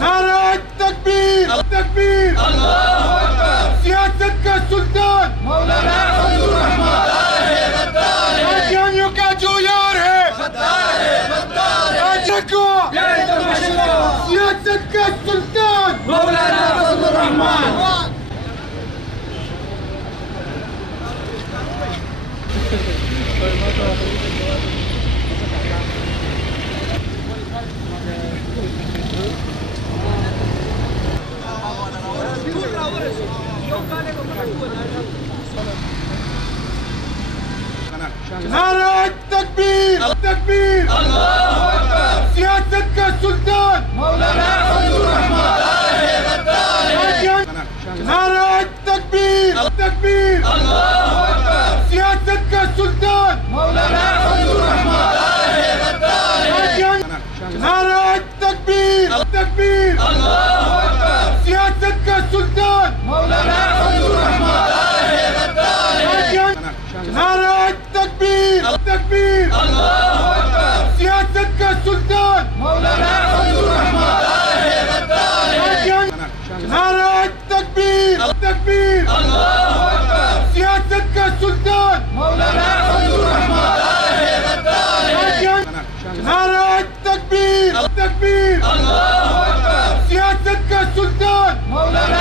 नारे तकबीर तकबीर, अल्लाहू अकबर। सियासत का सुल्तान मौलाना फजलुर रहमान कादियानियों का जो यार है, सियासत का सुल्तान मौलाना फजलुर रहमान। नारे तकबीर तकबीर, अल्लाहू अकबर। सियासत का सुल्तान मौलाना फजलुर रहमान नारे तकबीर तकबीर, अल्लाहू अकबर। सियासत का सुल्तान मौलाना फजलुर रहमान नारे तकबीर तकबीर, अल्लाहू अकबर। सियासत का सुल्तान मौलाना फजलुर रहमान नारे तकबीर तकबीर, अल्लाहू अकबर। सियासत का सुल्तान मौलाना फजलुर रहमान नारे तकबीर तकबीर, अल्लाहू अकबर। सियासत का सुल्तान मौलाना फजलुर रहमान नारे तकबीर तकबीर, अल्लाहू अकबर। सियासत का सुल्तान मौलाना